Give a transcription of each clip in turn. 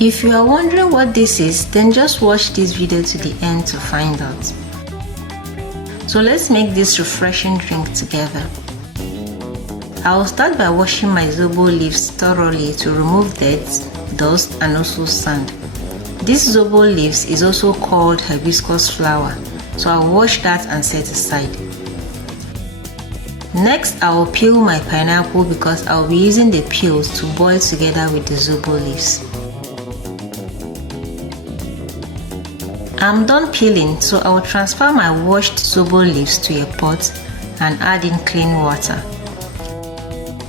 If you are wondering what this is, then just watch this video to the end to find out. So let's make this refreshing drink together. I will start by washing my Zobo leaves thoroughly to remove dirt, dust and also sand. This Zobo leaves is also called hibiscus flower, so I will wash that and set aside. Next, I will peel my pineapple because I will be using the peels to boil together with the Zobo leaves. I'm done peeling, so I will transfer my washed Zobo leaves to a pot and add in clean water.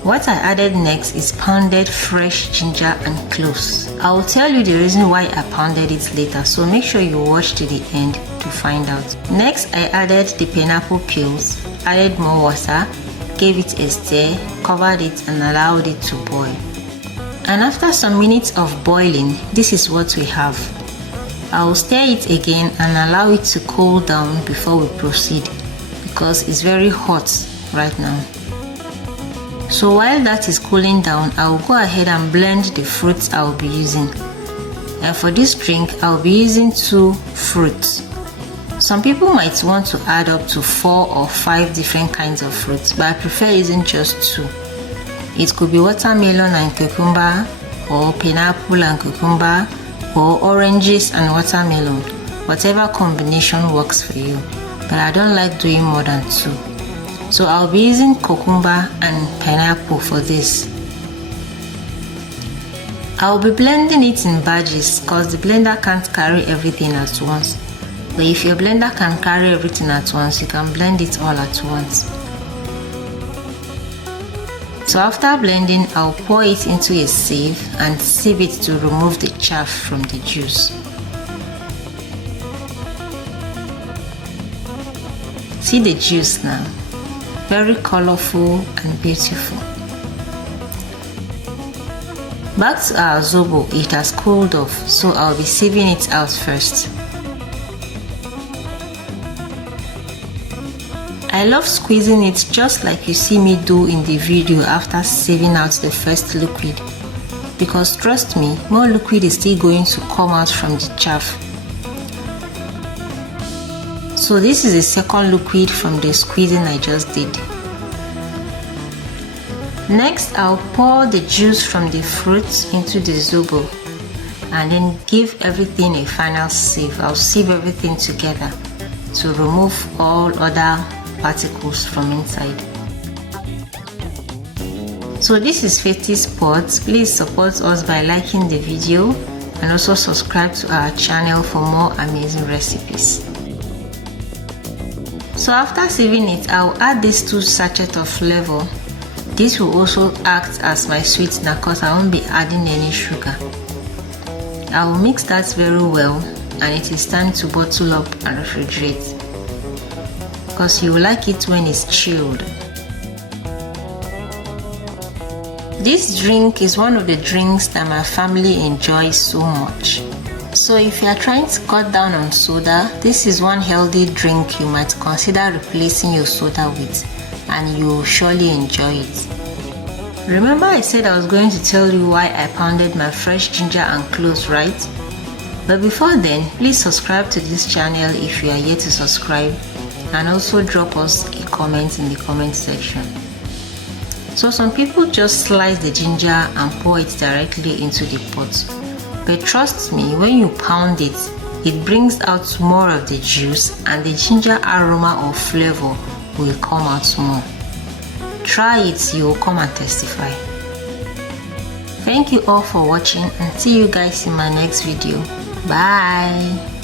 What I added next is pounded fresh ginger and cloves. I will tell you the reason why I pounded it later, so make sure you watch to the end to find out. Next, I added the pineapple peels, added more water, gave it a stir, covered it and allowed it to boil. And after some minutes of boiling, this is what we have. I will stir it again and allow it to cool down before we proceed because it's very hot right now. So while that is cooling down, I will go ahead and blend the fruits I will be using. And for this drink, I will be using 2 fruits. Some people might want to add up to 4 or 5 different kinds of fruits, but I prefer using just 2. It could be watermelon and cucumber, or pineapple and cucumber, or oranges and watermelon. Whatever combination works for you, but I don't like doing more than 2. So I'll be using cucumber and pineapple for this. I'll be blending it in batches because the blender can't carry everything at once. But if your blender can carry everything at once, you can blend it all at once. So after blending, I'll pour it into a sieve and sieve it to remove the chaff from the juice. See the juice now. Very colorful and beautiful. Back to our Zobo, it has cooled off, so I'll be sieving it out first. I love squeezing it just like you see me do in the video after sieving out the first liquid, because trust me, more liquid is still going to come out from the chaff. So this is the second liquid from the squeezing I just did. Next, I'll pour the juice from the fruits into the Zobo and then give everything a final sieve. I'll sieve everything together to remove all other particles from inside. So this is Faithy's pot. Please support us by liking the video and also subscribe to our channel for more amazing recipes. So after sieving it, I'll add these 2 sachets of flavor. This will also act as my sweetener because I won't be adding any sugar. I will mix that very well and it is time to bottle up and refrigerate because you will like it when it's chilled. This drink is one of the drinks that my family enjoys so much. So if you are trying to cut down on soda, this is one healthy drink you might consider replacing your soda with, and you will surely enjoy it. Remember I said I was going to tell you why I pounded my fresh ginger and cloves, right? But before then, please subscribe to this channel if you are yet to subscribe, and also drop us a comment in the comment section. So some people just slice the ginger and pour it directly into the pot. But trust me, when you pound it, it brings out more of the juice and the ginger aroma or flavor will come out more. Try it, you will come and testify. Thank you all for watching and see you guys in my next video. Bye.